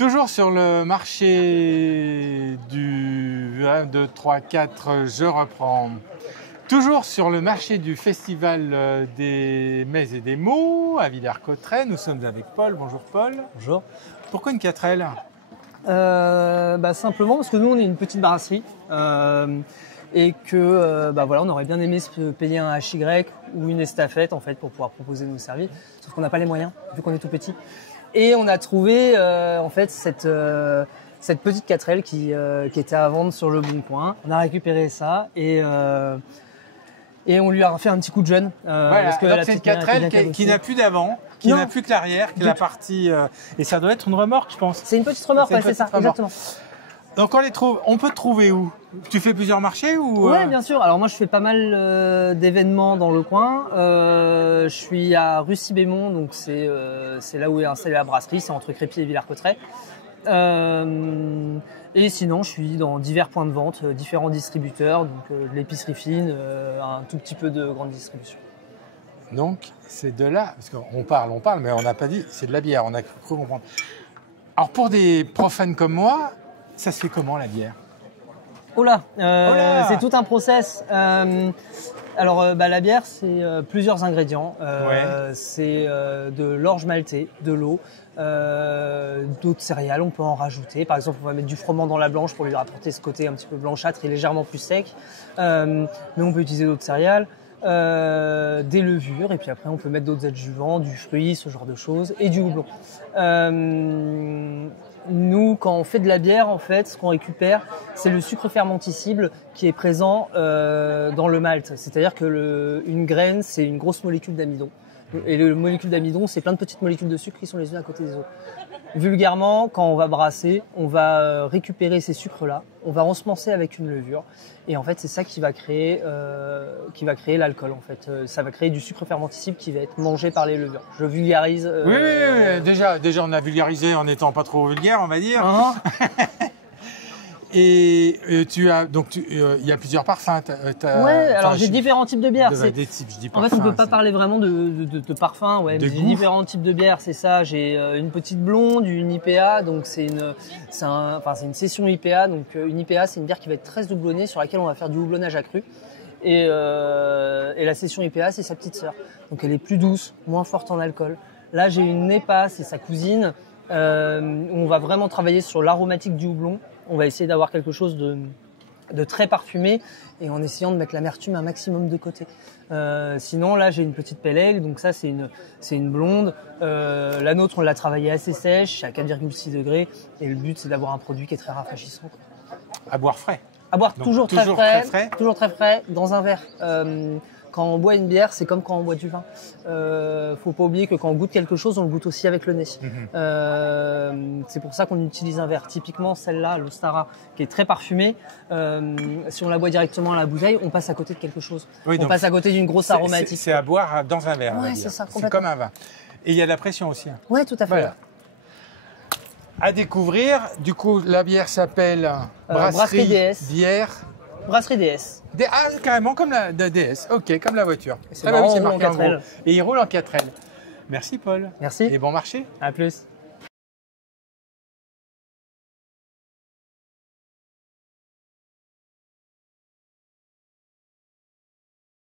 Toujours sur le marché du 1, 2, 3, 4, je reprends. Toujours sur le marché du Festival des Mets et des Mots à Villers-Cotterêts. Nous sommes avec Paul. Bonjour Paul. Bonjour. Pourquoi une 4L? Simplement parce que nous on est une petite brasserie et que voilà, on aurait bien aimé se payer un HY ou une estafette en fait pour pouvoir proposer nos services, sauf qu'on n'a pas les moyens vu qu'on est tout petit. Et on a trouvé en fait cette petite 4L qui était à vendre sur le Bon Coin. On a récupéré ça et on lui a fait un petit coup de jeune. Voilà, parce que donc la c'est une petite 4L qui n'a plus d'avant, qui n'a plus que l'arrière, qui est la partie... et ça doit être une remorque, je pense. C'est une petite remorque, c'est ça, exactement. Donc on peut te trouver où? Tu fais plusieurs marchés ou Ouais, bien sûr. Alors moi, je fais pas mal d'événements dans le coin. Je suis à Russy-Bémont, donc c'est là où est installée la brasserie, c'est entre Crépy et Villers-Cotterêts. Et sinon, je suis dans divers points de vente, différents distributeurs, donc de l'épicerie fine, un tout petit peu de grande distribution. Donc c'est de là, parce qu'on parle, mais on n'a pas dit, c'est de la bière, on a cru comprendre. Alors pour des profanes comme moi, ça se fait comment la bière? Oh là, c'est tout un process. La bière, c'est plusieurs ingrédients. C'est de l'orge maltée, de l'eau, d'autres céréales, on peut en rajouter. Par exemple, on va mettre du froment dans la blanche pour lui apporter ce côté un petit peu blanchâtre et légèrement plus sec. Mais on peut utiliser d'autres céréales, des levures, et puis après on peut mettre d'autres adjuvants, du fruit, ce genre de choses, et du houblon. Nous, quand on fait de la bière, en fait, ce qu'on récupère, c'est le sucre fermenticible qui est présent dans le malt. C'est-à-dire que une graine, c'est une grosse molécule d'amidon. Et le molécule d'amidon, c'est plein de petites molécules de sucre qui sont les unes à côté des autres. Vulgairement, quand on va brasser, on va récupérer ces sucres-là, on va ensemencer avec une levure, et en fait, c'est ça qui va créer l'alcool. En fait, ça va créer du sucre fermenticible qui va être mangé par les levures. Je vulgarise. Oui. Déjà, on a vulgarisé en n'étant pas trop vulgaire, on va dire. Et il y a plusieurs parfums. Alors j'ai différents types de bières. Des types, je dis parfum, en fait, on peut pas parler vraiment de parfum. Ouais, j'ai différents types de bières, c'est ça. J'ai une petite blonde, une IPA, donc c'est une session IPA. Donc une IPA, c'est une bière qui va être très doublonnée, sur laquelle on va faire du houblonnage accru. Et la session IPA, c'est sa petite sœur. Donc elle est plus douce, moins forte en alcool. Là, j'ai une NEPA, c'est sa cousine. Où on va vraiment travailler sur l'aromatique du houblon. On va essayer d'avoir quelque chose de très parfumé et en essayant de mettre l'amertume un maximum de côté. Sinon, là, j'ai une petite pale ale, donc ça, c'est une blonde. La nôtre, on l'a travaillée assez sèche, à 4,6 degrés, et le but, c'est d'avoir un produit qui est très rafraîchissant. À boire frais. À boire toujours très frais, dans un verre. Quand on boit une bière, c'est comme quand on boit du vin. Faut pas oublier que quand on goûte quelque chose, on le goûte aussi avec le nez. C'est pour ça qu'on utilise un verre. Typiquement, celle-là, l'Ostara, qui est très parfumée, si on la boit directement à la bouteille, on passe à côté de quelque chose. On passe à côté d'une grosse aromatique. C'est à boire dans un verre. Ouais, c'est ça, complètement. C'est comme un vin. Et il y a de la pression aussi. Oui, tout à fait. Voilà. À découvrir, du coup, la bière s'appelle Brasserie DS. Bière. Brasserie DS. Carrément comme la DS, ok, comme la voiture. C'est marrant, c'est marqué en gros. Et il roule en 4L. Merci Paul. Merci. Et bon marché. À plus.